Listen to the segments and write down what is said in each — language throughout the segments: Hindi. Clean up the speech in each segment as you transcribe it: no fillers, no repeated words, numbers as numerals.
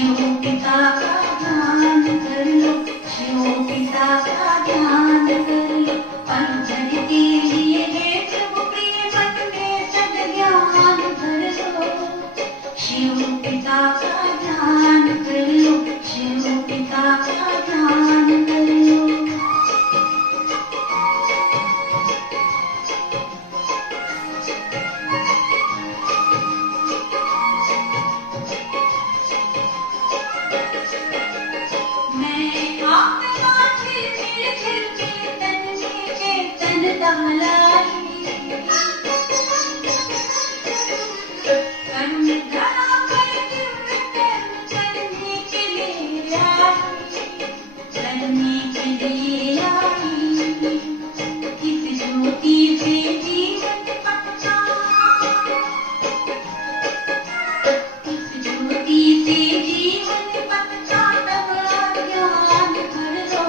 शिव पिता का ध्यान कर लो, शिव पिता का ध्यान कर लो। पलझड़ के लिए है प्रभु प्रिय मन में सद्ज्ञान भर लो, शिव पिता का ध्यान कर लो, शिव पिता का ध्यान कर लो। मैं आत्मा झिलमिल झिलमिल तन में चेतन दहलाई, कर्म धरा कर दिव्य कर्म करने के लिए आई, करने के लिए आई। इस ज्योति से जीवन पक्का, इस ज्योति से जीवन पक्का, तब ज्ञान कर लो,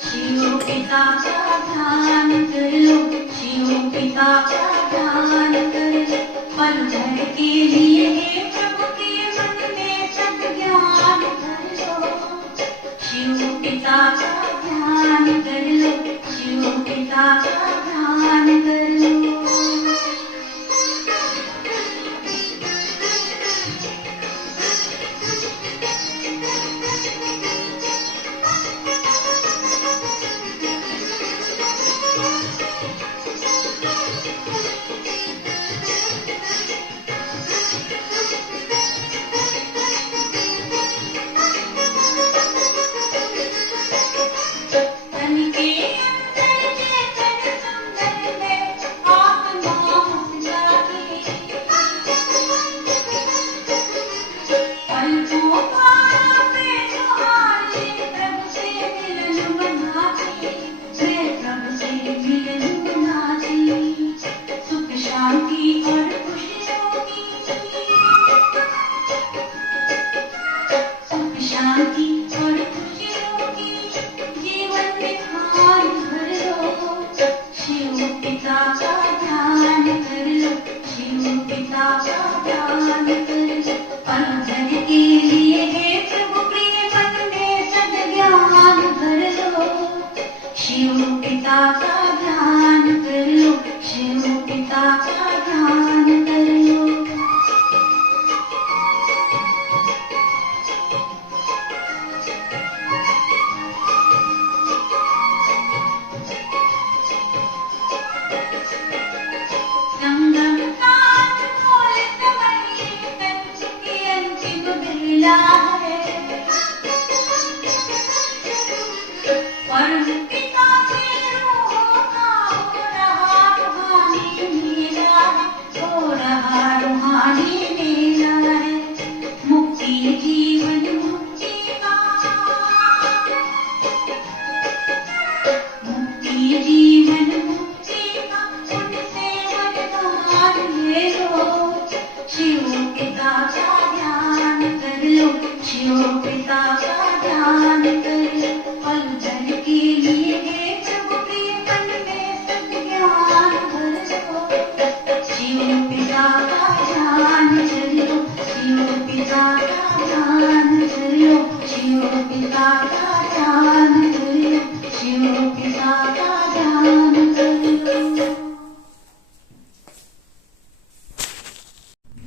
शिव पिता का ध्यान कर लो, शिव पिता का ध्यान कर लो। पलझड़ के लिए है प्रभु के मन में सद्ज्ञान भर लो, शिव पिता का ध्यान कर लो, शिव पिता का ध्यान कर लो। तन के अंदर चेतन सुंदर है, आत्मा मुझ जागे, पलकों पारा पे सुहाने, प्रभु से मिलन मनाते, मैं प्रभु से मिलन मनाती। सुख शांति और खुशियों की, सुख शांति और खुशियों की जीवन में खान भर लो, शिव पिता का ध्यान कर लो, शिव पिता का ध्यान कर लो। पलझड़ के लिए है प्रभु प्रिय मन में सद्ज्ञान भर लो, शिव पिता का ध्यान कर लो, शिव पिता का ध्यान कर लो। संगम नाथ बोले तमन्नी, कंच की अंतिम बेला है, परम पिता के रूहों का हो रहा रूहानी मेला है, हो रहा रूहानी मेला है। मुक्ति जीवन मुक्ति का, मुक्ति जीवन मुक्ति का, उनसे वरदान ले लो, शिव पिता का ध्यान कर लो, शिव पिता का ध्यान कर लो। पलझड़ के लिए है प्रभु प्रिय मन में सद्ज्ञान भर लो, शिव पिता का ध्यान कर लो, शिव पिता का ध्यान कर लो, शिव पिता का ध्यान कर लो, शिव पिता का ध्यान कर लो।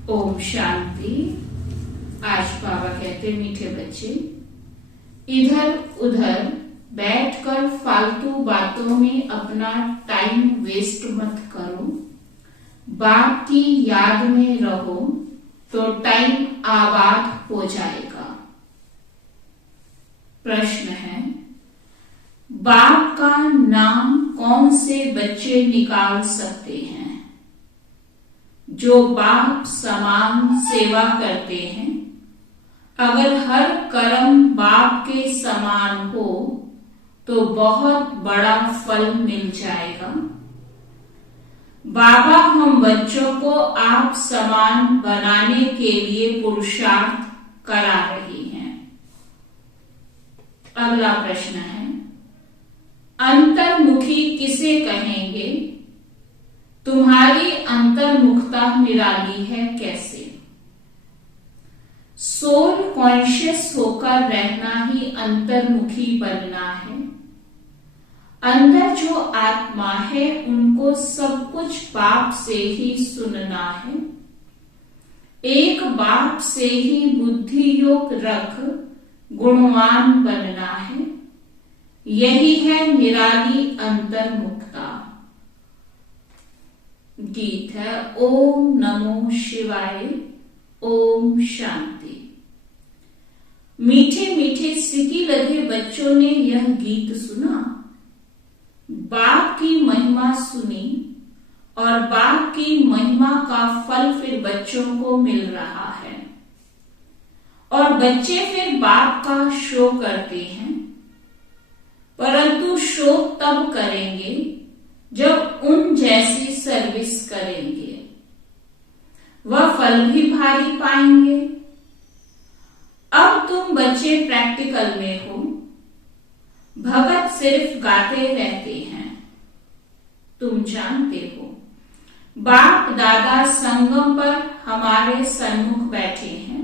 ओम शांति। आज बाबा कहते मीठे बच्चे, इधर उधर बैठकर फालतू बातों में अपना टाइम वेस्ट मत करो, बाप की याद में रहो तो टाइम आबाद हो जाएगा। प्रश्न है, बाप का नाम कौन से बच्चे निकाल सकते हैं? जो बाप समान सेवा करते हैं। अगर हर कर्म बाप के समान हो तो बहुत बड़ा फल मिल जाएगा। बाबा हम बच्चों को आप समान बनाने के लिए पुरुषार्थ करा रही हैं। अगला प्रश्न है, अंतर्मुखी किसे कहेंगे? तुम्हारी अंतर्मुखता निराली है कैसे? सोल कॉन्शियस होकर रहना ही अंतर्मुखी बनना है। अंदर जो आत्मा है उनको सब कुछ बाप से ही सुनना है। एक बाप से ही बुद्धि योग रख गुणवान बनना है। यही है निराली अंतर्मुखता। गीत है ओम नमो शिवाय, ओम शांति। मीठे मीठे सिकी लगे बच्चों ने यह गीत सुना, बाप की महिमा सुनी और बाप की महिमा का फल फिर बच्चों को मिल रहा है। और बच्चे फिर बाप का शो करते हैं, परंतु शो तब करेंगे जब उन जैसी सर्विस करेंगे, वह फल भी भारी पाएंगे। अब तुम बच्चे प्रैक्टिकल में हो, भगत सिर्फ गाते रहते हैं, तुम जानते हो। बाप दादा संगम पर हमारे सन्मुख बैठे हैं।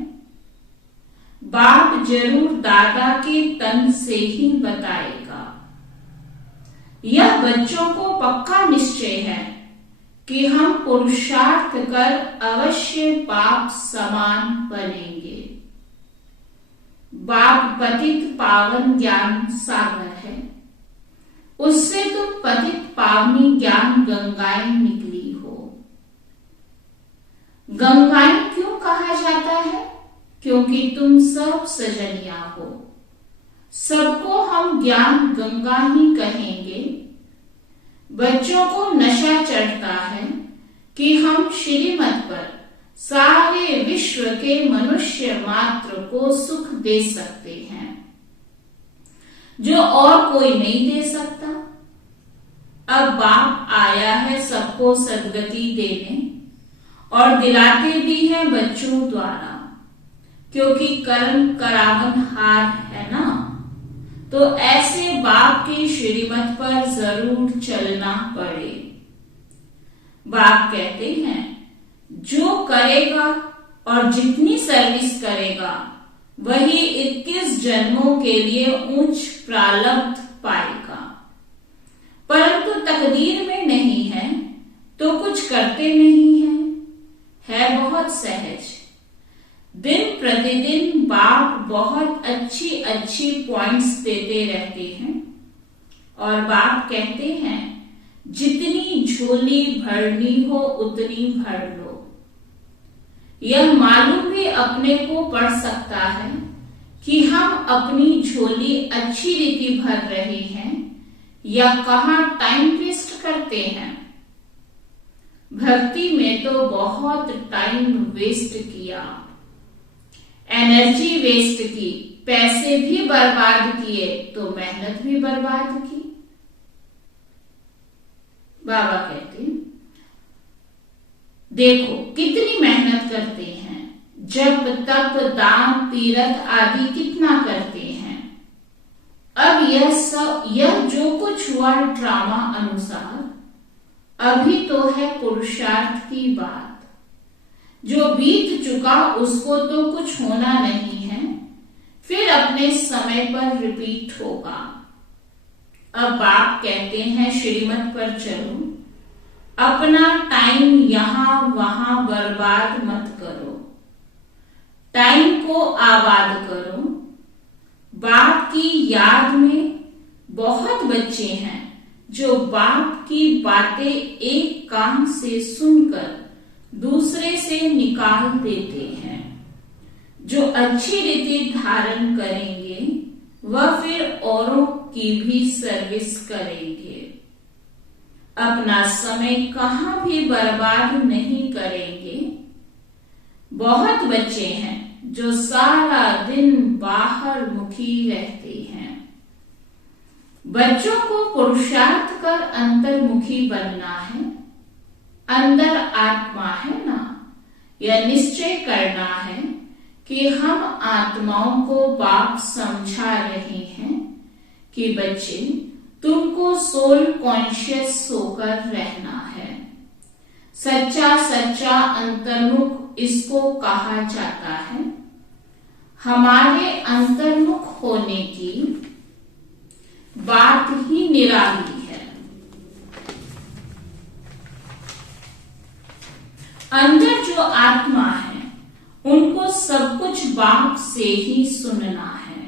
बाप जरूर दादा के तन से ही बताएगा। यह बच्चों को पक्का निश्चय है कि हम पुरुषार्थ कर अवश्य बाप समान बनेंगे। बाप पतित पावन ज्ञान सागर है, उससे तुम पतित पावनी ज्ञान गंगाएं निकली हो। गंगाएं क्यों कहा जाता है? क्योंकि तुम सब सजनिया हो। सबको हम ज्ञान गंगा ही कहेंगे। बच्चों को नशा चढ़ता है कि हम श्रीमत पर सारे विश्व के मनुष्य मात्र को सुख दे सकते हैं, जो और कोई नहीं दे सकता। अब बाप आया है सबको सदगति देने और दिलाते भी हैं बच्चों द्वारा, क्योंकि कर्म करावन हार है ना। तो ऐसे बाप की श्रीमत पर जरूर चलना पड़े। बाप कहते हैं जो करेगा और जितनी सर्विस करेगा वही 21 जन्मों के लिए उच्च प्रारब्ध पाएगा। परंतु तकदीर में नहीं है तो कुछ करते नहीं है बहुत सहज। दिन प्रतिदिन बाप बहुत अच्छी अच्छी पॉइंट्स देते रहते हैं और बाप कहते हैं जितनी झोली भरनी हो उतनी भर लो। यह मालूम भी अपने को पड़ सकता है कि हम अपनी झोली अच्छी रीति भर रहे हैं या कहाँ टाइम वेस्ट करते हैं। भक्ति में तो बहुत टाइम वेस्ट किया, एनर्जी वेस्ट की, पैसे भी बर्बाद किए तो मेहनत भी बर्बाद की। बाबा कहते हैं देखो कितनी मेहनत करते हैं, जब तप दान तीरथ आदि कितना करते हैं। अब यह जो कुछ हुआ ड्रामा अनुसार अभी तो है पुरुषार्थ की बात। जो बीत चुका उसको तो कुछ होना नहीं है, फिर अपने समय पर रिपीट होगा। अब बाप कहते हैं श्रीमत पर चलो, अपना टाइम यहां वहां बर्बाद मत करो, टाइम को आबाद करो। बाप की याद में बहुत बच्चे हैं जो बाप की बातें एक कान से सुनकर दूसरे से निकाल देते हैं। जो अच्छी रीति धारण करेंगे वह फिर औरों की भी सर्विस करेंगे। अपना समय कहां भी बर्बाद नहीं करेंगे। बहुत बच्चे हैं जो सारा दिन बाहर मुखी रहते हैं। बच्चों को पुरुषार्थ कर अंतर्मुखी बनना है। अंदर आत्मा है ना, यह निश्चय करना है कि हम आत्माओं को बाप समझा रहे हैं कि बच्चे तुमको सोल कॉन्शियस होकर रहना है। सच्चा सच्चा अंतर्मुख इसको कहा जाता है। हमारे अंतर्मुख होने की बात ही निराली है। अंदर जो आत्मा है उनको सब कुछ बाप से ही सुनना है।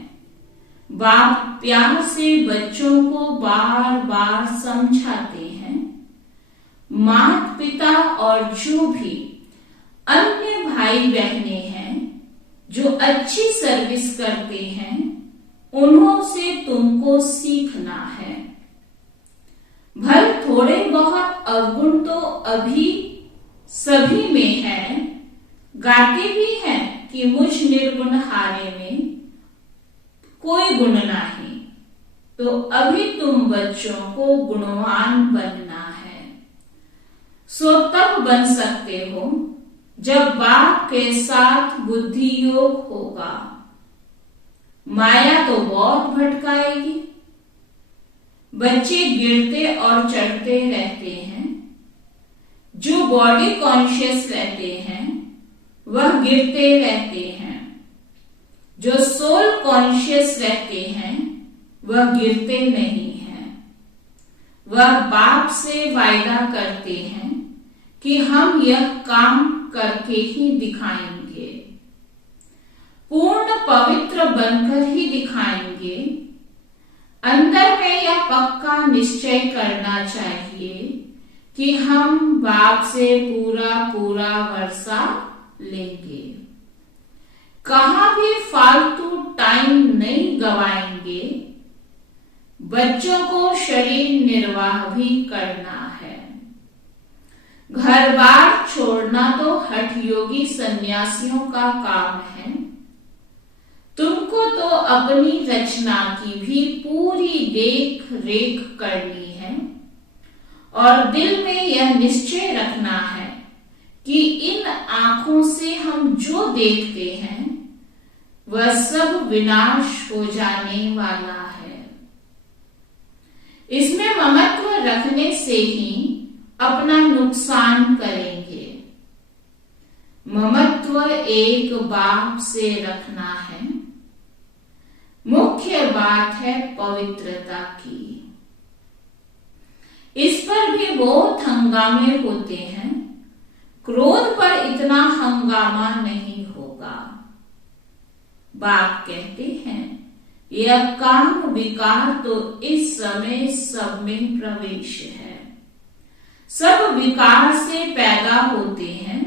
बाप प्यार से बच्चों को बार बार समझाते हैं। माता पिता और जो भी अन्य भाई बहने हैं जो अच्छी सर्विस करते हैं उन्हों से तुमको सीखना है। भल थोड़े बहुत अवगुण तो अभी सभी में है, गाते भी हैं कि मुझ निर्गुण हारे में कोई गुण नहीं। तो अभी तुम बच्चों को गुणवान बनना है। सो तब बन सकते हो जब बाप के साथ बुद्धि योग होगा। माया तो बहुत भटकाएगी। बच्चे गिरते और चढ़ते रहते हैं। जो बॉडी कॉन्शियस रहते हैं वह गिरते रहते हैं। जो सोल कॉन्शियस रहते हैं वह गिरते नहीं हैं। वह बाप से वायदा करते हैं कि हम यह काम करके ही दिखाएंगे, पूर्ण पवित्र बनकर ही दिखाएंगे। अंदर में यह पक्का निश्चय करना चाहिए कि हम बाप से पूरा पूरा वर्षा लेंगे। कहाँ भी फालतू टाइम नहीं गवाएंगे। बच्चों को शरीर निर्वाह भी करना है। घर बार छोड़ना तो हठ योगी सन्यासियों का काम है। तुमको तो अपनी रचना की भी पूरी देख रेख करनी है और दिल में यह निश्चय रखना है कि इन आंखों से हम जो देखते हैं वह सब विनाश हो जाने वाला है। इसमें ममत्व रखने से ही अपना नुकसान करेंगे। ममत्व एक बाप से रखना है। मुख्य बात है पवित्रता की। इस पर भी बहुत हंगामे होते हैं। क्रोध पर इतना हंगामा नहीं होगा। बाप कहते हैं यह काम विकार तो इस समय सब में प्रवेश है। सब विकार से पैदा होते हैं।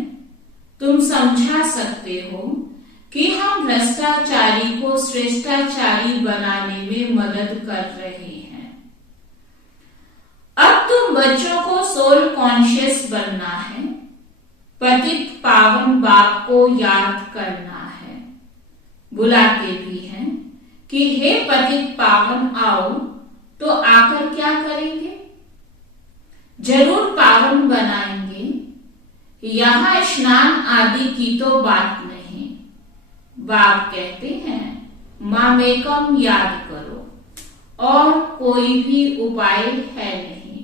तुम समझा सकते हो कि हम भ्रष्टाचारी को श्रेष्ठाचारी बनाने में मदद कर रहे हैं। अब तुम बच्चों को सोल कॉन्शियस बनना है। पतित पावन बाप को याद करना है। बुलाते भी हैं कि हे पतित पावन आओ, तो आकर क्या करेंगे? जरूर पावन बनाएंगे। यहां स्नान आदि की तो बात नहीं। बाप कहते हैं मामेकम याद करो और कोई भी उपाय है नहीं।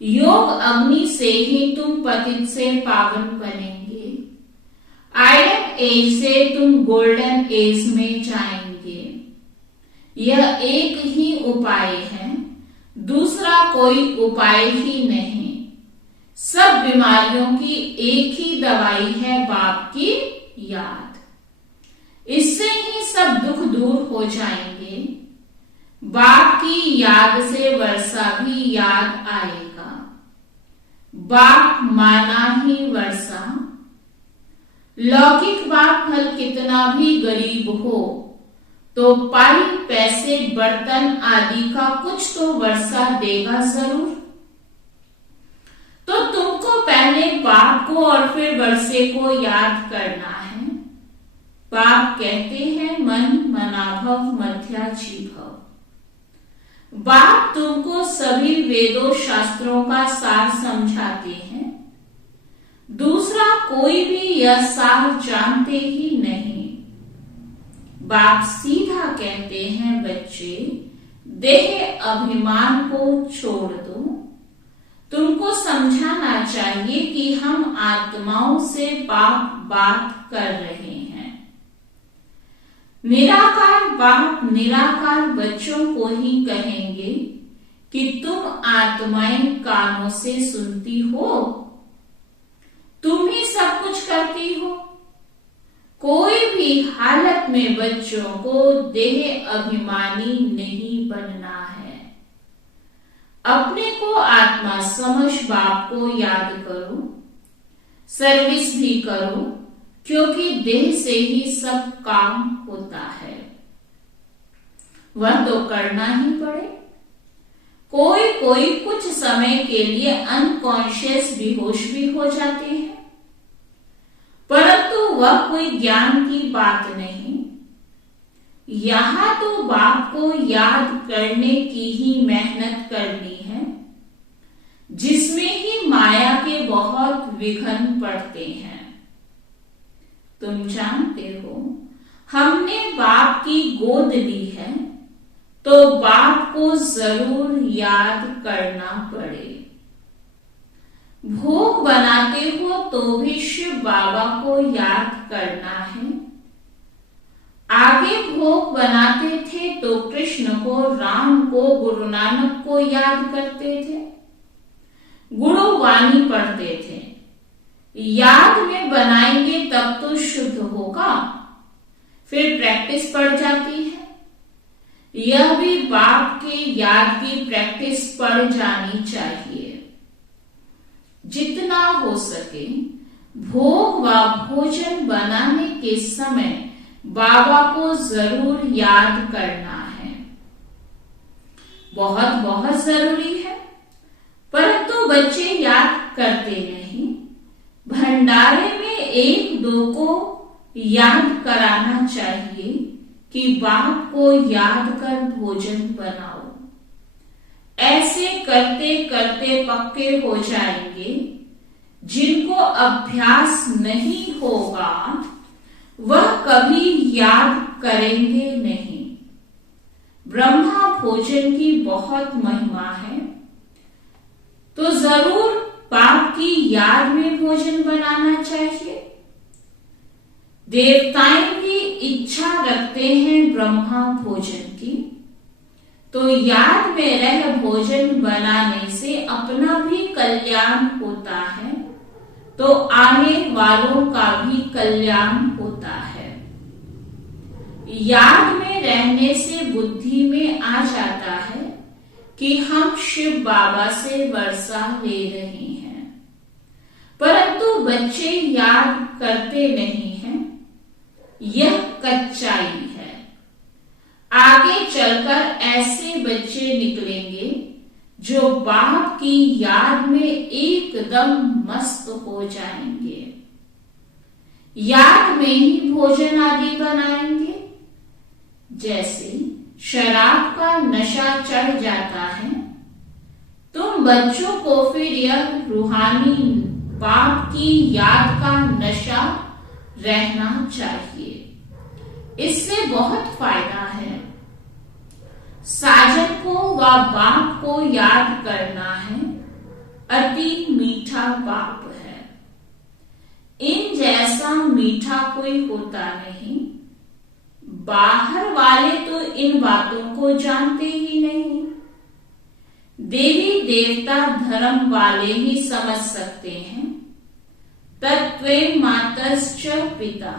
योग अग्नि से ही तुम पतित से पावन बनेंगे। आयरन एज से तुम गोल्डन एज में जाएंगे। यह एक ही उपाय है, दूसरा कोई उपाय ही नहीं। सब बीमारियों की एक ही दवाई है, बाप की याद। इससे ही सब दुख दूर हो जाएंगे। बाप की याद से वर्षा भी याद आएगा। बाप माना ही वर्षा। लौकिक बाप फल कितना भी गरीब हो तो पाई पैसे बर्तन आदि का कुछ तो वर्षा देगा जरूर। तो तुमको पहले बाप को और फिर वर्षे को याद करना है। बाप कहते हैं मन मनाभव मध्याजीभव। बाप तुमको सभी वेदों शास्त्रों का सार समझाते हैं। दूसरा कोई भी यह सार जानते ही नहीं। बाप सीधा कहते हैं बच्चे, देह अभिमान को छोड़ दो। तुमको समझाना चाहिए कि हम आत्माओं से बाप बात कर रहे हैं। निराकार बाप निराकार बच्चों को ही कहेंगे कि तुम आत्माएं कानों से सुनती हो, तुम ही सब कुछ करती हो। कोई भी हालत में बच्चों को देह अभिमानी नहीं बनना है। अपने को आत्मा समझ बाप को याद करो, सर्विस भी करो, क्योंकि देह से ही सब काम होता है, वह तो करना ही पड़े। कोई कोई कुछ समय के लिए अनकॉन्शियस बेहोश भी हो जाते हैं, परंतु वह कोई ज्ञान की बात नहीं। यहां तो बाप को याद करने की ही मेहनत करनी है, जिसमें ही माया के बहुत विघ्न पड़ते हैं। तुम जानते हो, हमने बाप की गोद ली है, तो बाप को जरूर याद करना पड़े। भोग बनाते हो तो भी शिव बाबा को याद करना है। आगे भोग बनाते थे तो कृष्ण को, राम को, गुरु नानक को याद करते थे, गुरु वाणी पढ़ते थे। याद में बनाएंगे तब तो शुद्ध होगा, फिर प्रैक्टिस पड़ जाती है। यह भी बाप के याद की प्रैक्टिस पड़ जानी चाहिए। जितना हो सके भोग व भोजन बनाने के समय बाबा को जरूर याद करना है। बहुत बहुत जरूरी है, परंतु बच्चे याद करते नहीं। भंडारे में एक दो को याद कराना चाहिए कि बाप को याद कर भोजन बनाओ। ऐसे करते करते पक्के हो जाएंगे। जिनको अभ्यास नहीं होगा वह कभी याद करेंगे नहीं। ब्रह्मा भोजन की बहुत महिमा है, तो जरूर बाप की याद में भोजन बनाना चाहिए। देवताएं भी इच्छा रखते हैं ब्रह्मा भोजन की, तो याद में रह भोजन बनाने से अपना भी कल्याण होता है, तो आने वालों का भी कल्याण होता है। याद में रहने से बुद्धि में आ जाता है कि हम शिव बाबा से वर्षा ले रहे हैं, परंतु बच्चे याद करते नहीं हैं। यह कच्चाई है। आगे चलकर ऐसे बच्चे निकलेंगे जो बाप की याद में एकदम मस्त हो जाएंगे। याद में ही भोजन आदि बनाएंगे। जैसे शराब का नशा चढ़ जाता है, तुम बच्चों को फिर यह रूहानी बाप की याद का नशा रहना चाहिए। इससे बहुत फायदा है। साजन को व बाप को याद करना है। अति मीठा बाप है। इन जैसा मीठा कोई होता नहीं। बाहर वाले तो इन बातों को जानते ही नहीं। देवी देवता धर्म वाले ही समझ सकते हैं। तत्वे मातश्च पिता,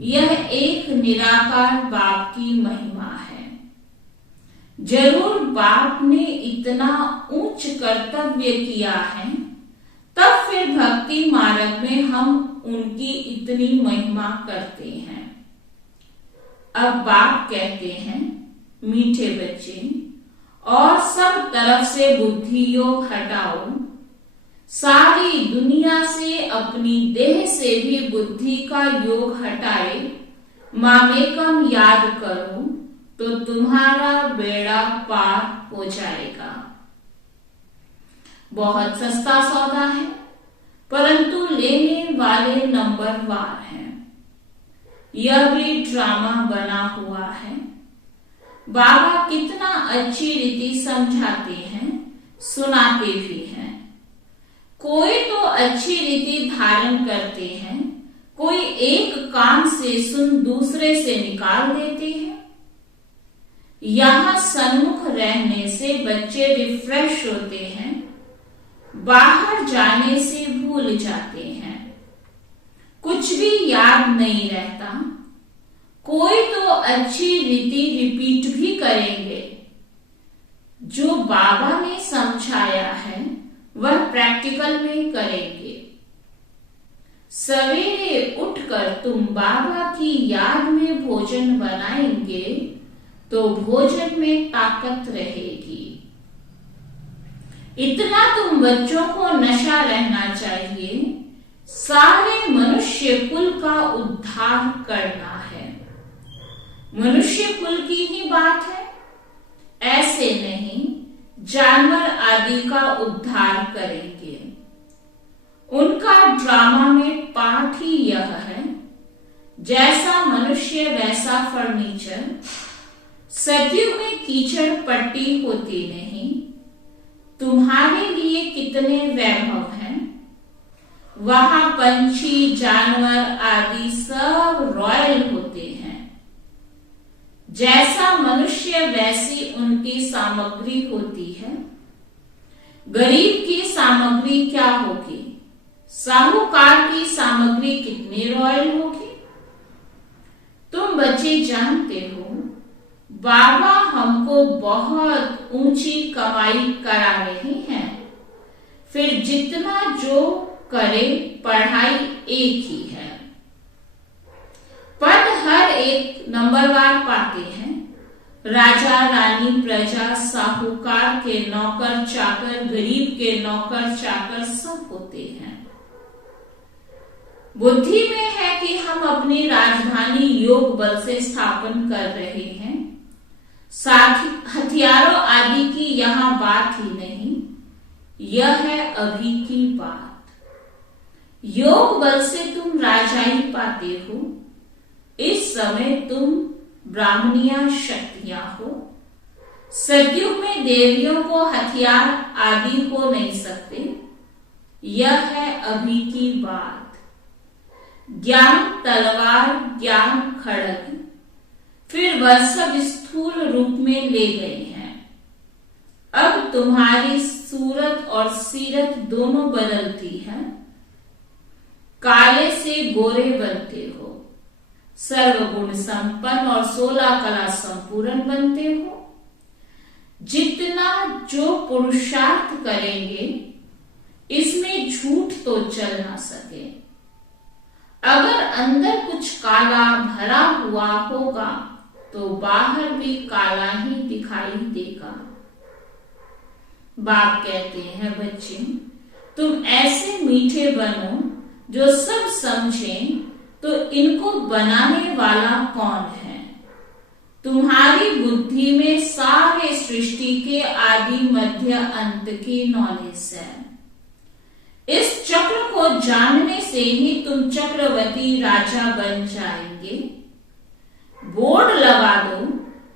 यह एक निराकार बाप की महिमा है। जरूर बाप ने इतना उच्च कर्तव्य किया है, तब फिर भक्ति मार्ग में हम उनकी इतनी महिमा करते हैं। अब बाप कहते हैं, मीठे बच्चे, और सब तरफ से बुद्धि योग हटाओ। सारी दुनिया से, अपनी देह से भी बुद्धि का योग हटाए मामेकम याद करो, तो तुम्हारा बेड़ा पार हो जाएगा। बहुत सस्ता सौदा है, परंतु लेने वाले नंबरवार हैं। यह भी ड्रामा बना हुआ है। बाबा कितना अच्छी रीति समझाते हैं, सुनाते भी हैं। कोई तो अच्छी रीति धारण करते हैं, कोई एक कान से सुन दूसरे से निकाल देते हैं। यहाँ सन्मुख रहने से बच्चे रिफ्रेश होते हैं, बाहर जाने से भूल जाते हैं, कुछ भी याद नहीं रहता। कोई तो अच्छी रीति रिपीट भी करेंगे। जो बाबा ने समझाया है वह प्रैक्टिकल में करेंगे। सवेरे उठकर तुम बाबा की याद में भोजन बनाएंगे तो भोजन में ताकत रहेगी। इतना तुम बच्चों को नशा रहना चाहिए। सारे मनुष्य कुल का उद्धार करना है। मनुष्य कुल की ही बात है, ऐसे नहीं जानवर आदि का उद्धार करेंगे। उनका ड्रामा में पाठ ही यह है, जैसा मनुष्य वैसा फर्नीचर। सदियों में कीचड़ पट्टी होती नहीं। तुम्हारे लिए कितने वैभव हैं। वहां पंछी जानवर आदि सब रॉयल होते हैं। जैसा मनुष्य वैसी उनकी सामग्री होती है। गरीब की सामग्री क्या होगी? साहूकार की सामग्री कितनी रॉयल होगी? तुम बच्चे जानते हो, बाबा हमको बहुत ऊंची कमाई करा रहे हैं। फिर जितना जो करे पढ़ाई एक ही है। पद हर एक नंबरवार पाते हैं। राजा रानी प्रजा साहूकार के नौकर चाकर गरीब के नौकर चाकर सब होते हैं। बुद्धि में है कि हम अपनी राजधानी योग बल से स्थापन कर रहे हैं। साथ हथियारों आदि की यहाँ बात ही नहीं, यह है अभी की बात। योग बल से तुम राजाई पाते हो। इस समय तुम ब्राह्मणिया शक्तियां हो। सतयुग में देवियों को हथियार आदि हो नहीं सकते। यह है अभी की बात। ज्ञान तलवार, ज्ञान खड़ग, फिर वह सब स्थूल रूप में ले गए हैं। अब तुम्हारी सूरत और सीरत दोनों बदलती है। काले से गोरे बनते हो, सर्वगुण संपन्न और 16 कला संपूर्ण बनते हो। जितना जो पुरुषार्थ करेंगे, इसमें झूठ तो चल ना सके। अगर अंदर कुछ काला भरा हुआ होगा तो बाहर भी काला ही दिखाई देगा। बाप कहते हैं, बच्चे तुम ऐसे मीठे बनो जो सब समझें। तो इनको बनाने वाला कौन है? तुम्हारी बुद्धि में सारे सृष्टि के आदि मध्य अंत की नॉलेज है। इस चक्र को जानने से ही तुम चक्रवर्ती राजा बन जाएंगे। बोर्ड लगा दो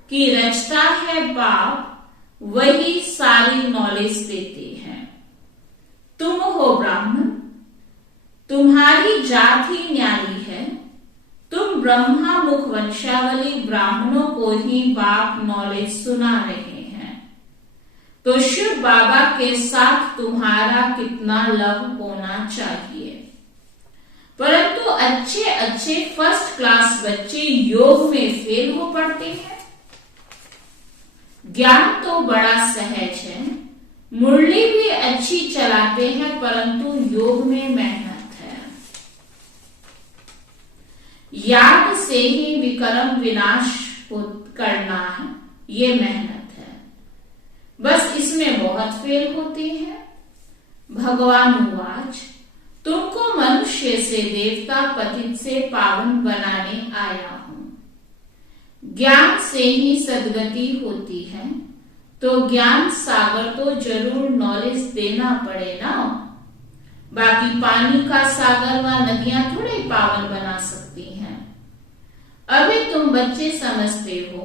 कि रचता है बाप, वही सारी नॉलेज देते हैं। तुम हो ब्राह्मण, तुम्हारी जात ही न्यारी है। तुम ब्रह्मा मुख वंशावली ब्राह्मणों को ही बाप नॉलेज सुना रहे हैं। तो शिव बाबा के साथ तुम्हारा कितना लव होना चाहिए। परंतु अच्छे अच्छे फर्स्ट क्लास बच्चे योग में फेल हो पड़ते हैं। ज्ञान तो बड़ा सहज है, मुरली भी अच्छी चलाते हैं, परंतु योग में मेहनत है। याद से ही विक्रम विनाश करना है, ये मेहनत है। बस इसमें बहुत फेल होते हैं। भगवान उवाच, तुमको मनुष्य से देवता पतित से पावन बनाने आया हूं। ज्ञान से ही सद्गति होती है, तो ज्ञान सागर तो जरूर नॉलेज देना पड़े ना। बाकी पानी का सागर व नदियां थोड़े पावन बना सकती हैं। अभी तुम बच्चे समझते हो,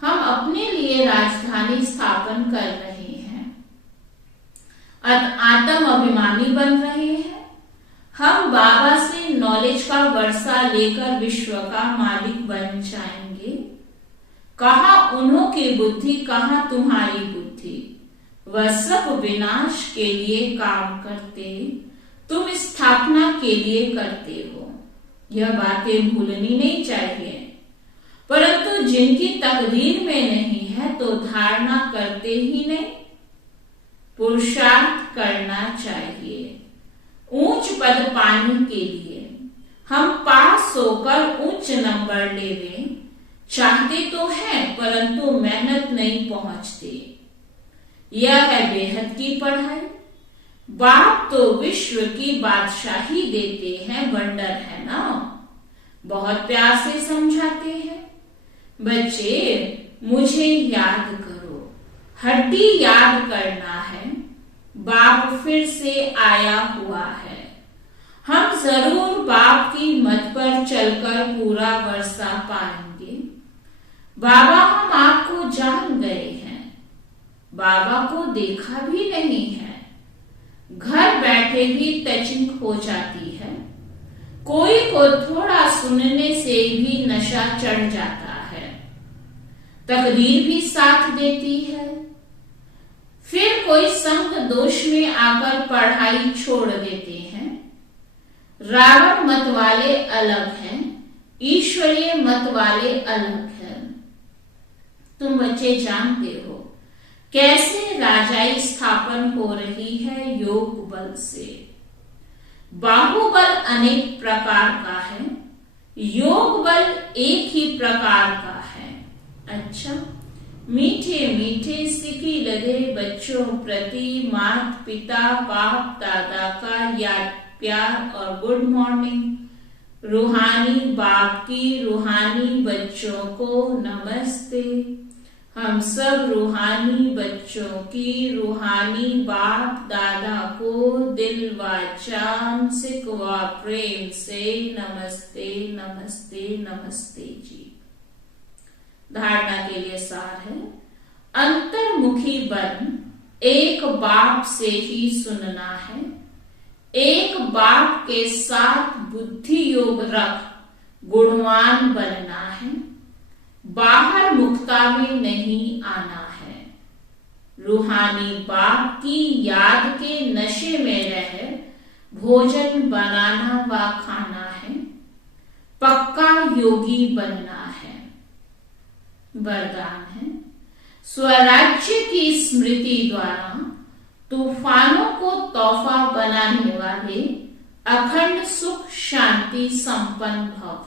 हम अपने लिए राजधानी स्थापन कर रहे हैं, आत्म अभिमानी बन रहे हैं। हम बाबा से नॉलेज का वर्षा लेकर विश्व का मालिक बन जाएंगे। कहाँ उन्हों की बुद्धि, कहाँ तुम्हारी बुद्धि, वह सब विनाश के लिए काम करते, तुम स्थापना के लिए करते हो। यह बातें भूलनी नहीं चाहिए। परंतु जिनकी तकदीर में नहीं है तो धारणा करते ही नहीं। पुरुषार्थ करना चाहिए ऊंच पद पाने के लिए। हम पास होकर उच्च नंबर लेवे चाहते तो हैं, परंतु मेहनत नहीं पहुंचती। यह है बेहद की पढ़ाई। बाप तो विश्व की बादशाही देते हैं, वंडर है ना। बहुत प्यार से समझाते हैं, बच्चे मुझे याद करो, हड्डी याद करना है। बाप फिर से आया हुआ है। हम जरूर बाप की मत पर चलकर पूरा वर्षा पाएंगे। बाबा हम आपको जान गए हैं, बाबा को देखा भी नहीं है। घर बैठे भी टचिंग हो जाती है। कोई को थोड़ा सुनने से भी नशा चढ़ जाता है। तकदीर भी साथ देती है। फिर कोई संग दोष में आकर पढ़ाई छोड़ देते हैं। रावण मत वाले अलग हैं, ईश्वरीय मत वाले अलग हैं। तुम बच्चे जानते हो कैसे राजाई स्थापन हो रही है योग बल से। बाहुबल अनेक प्रकार का है, योग बल एक ही प्रकार का है। अच्छा, मीठे मीठे सिकी लगे बच्चों प्रति माता पिता बाप दादा का याद प्यार और गुड मॉर्निंग। रूहानी बाप की रूहानी बच्चों को नमस्ते। हम सब रूहानी बच्चों की रूहानी बाप दादा को दिल वाचा सिक व प्रेम से नमस्ते नमस्ते नमस्ते जी। धारणा के लिए सार है, अंतर्मुखी बन एक बाप से ही सुनना है। एक बाप के साथ बुद्धि योग रख गुणवान बनना है। बाहर मुक्ता में नहीं आना है। रूहानी बाप की याद के नशे में रह भोजन बनाना व खाना है। पक्का योगी बनना है। वरदान है, स्वराज्य की स्मृति द्वारा तूफानों को तोहफा बनाने वाले अखंड सुख शांति संपन्न भव।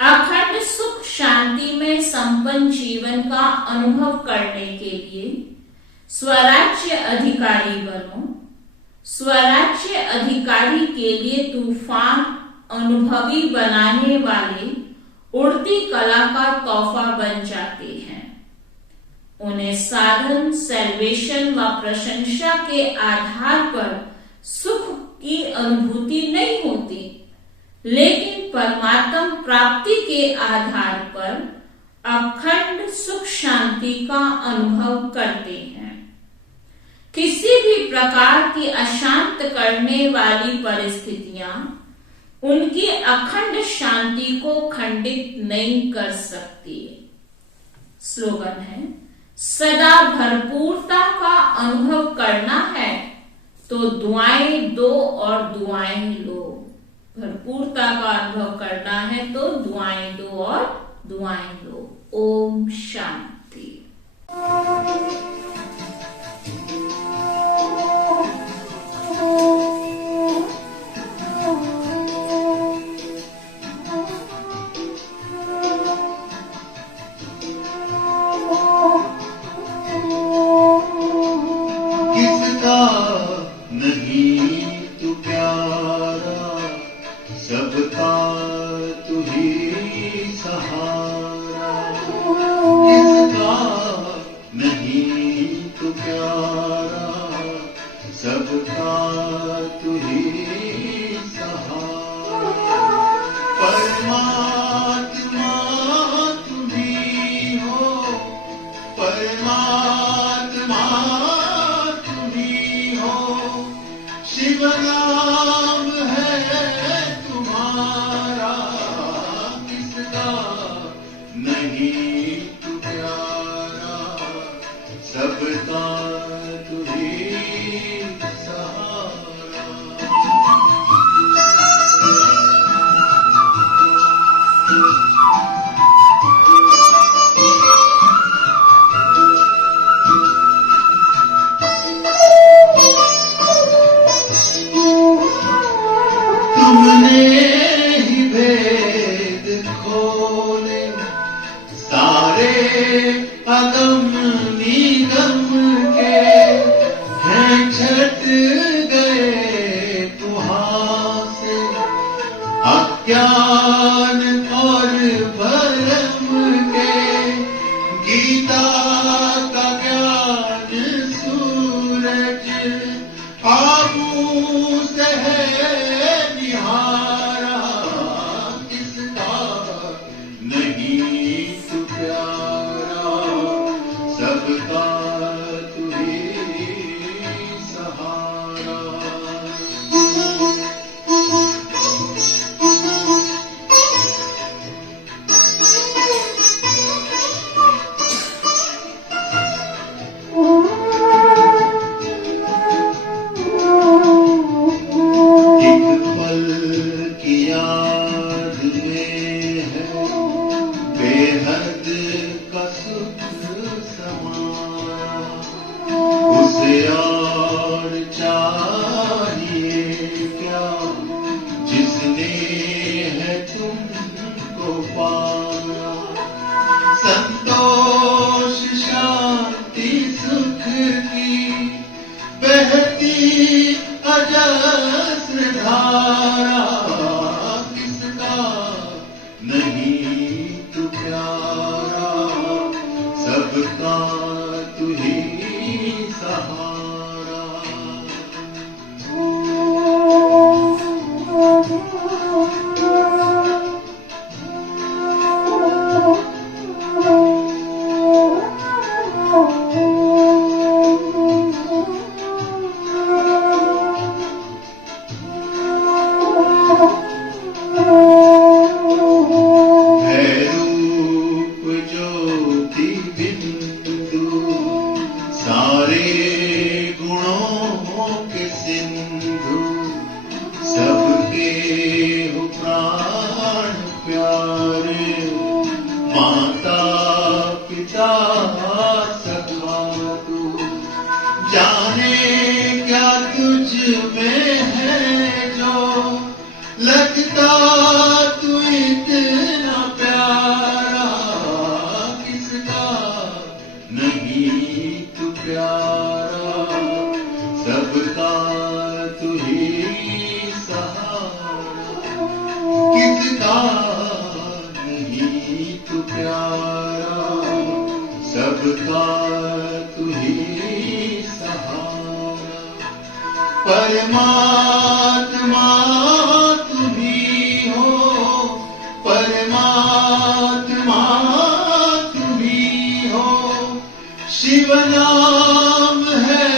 अखंड सुख शांति में संपन्न जीवन का अनुभव करने के लिए स्वराज्य अधिकारी बनो। स्वराज्य अधिकारी के लिए तूफान अनुभवी बनाने वाले उड़ती कला का तोहफा बन जाते हैं। उन्हें साधन सेल्वेशन व प्रशंसा के आधार पर सुख की अनुभूति नहीं होती, लेकिन परमात्म प्राप्ति के आधार पर अखंड सुख शांति का अनुभव करते हैं। किसी भी प्रकार की अशांत करने वाली परिस्थितियां उनकी अखंड शांति को खंडित नहीं कर सकती। स्लोगन है, सदा भरपूरता का अनुभव करना है तो दुआएं दो और दुआएं लो। भरपूरता का अनुभव करना है तो दुआएं दो और दुआएं लो। ओम शांति। किसका नहीं तू प्यारा, सबका तू ही सहारा। किसका नहीं नहीं तू प्यारा, सबका तू ही सहारा। तुमने ही भेद खोले सारे अगम निगम के, हैं छट गए तुहां से अज्ञान और भरम के। गीता का ज्ञान सूरज आबू से है निहारा, किसका नहीं तू प्यारा, सबका तू ही सहारा। एक पल की याद में है बेहद का सुख समाया, उसे और चाहिए क्या जिसने है तुमको पाया। संतोष शांति सुख की बहती अजस्र धारा, किसका नहीं तू प्यारा, सबका तू ही सहारा। है रूप ज्योति बिंदु सारे गुणों के सिंधु, सबके हो प्राण प्यारे, माता पिता सखा तू। जाने क्या तुझ में है जो लगता तू इतना प्यारा, किसका नहीं तू प्यारा, सबका तू ही सहारा। किसका नहीं तू प्यारा, सबका तू ही सहारा। परमात्मा तुम्ही हो, परमात्मा तुम्ही हो, शिव नाम है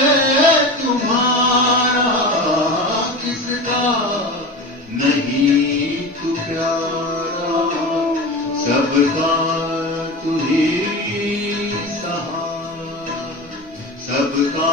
तुम्हारा, किसका नहीं तू प्यारा, सबका तू ही सहारा, सबका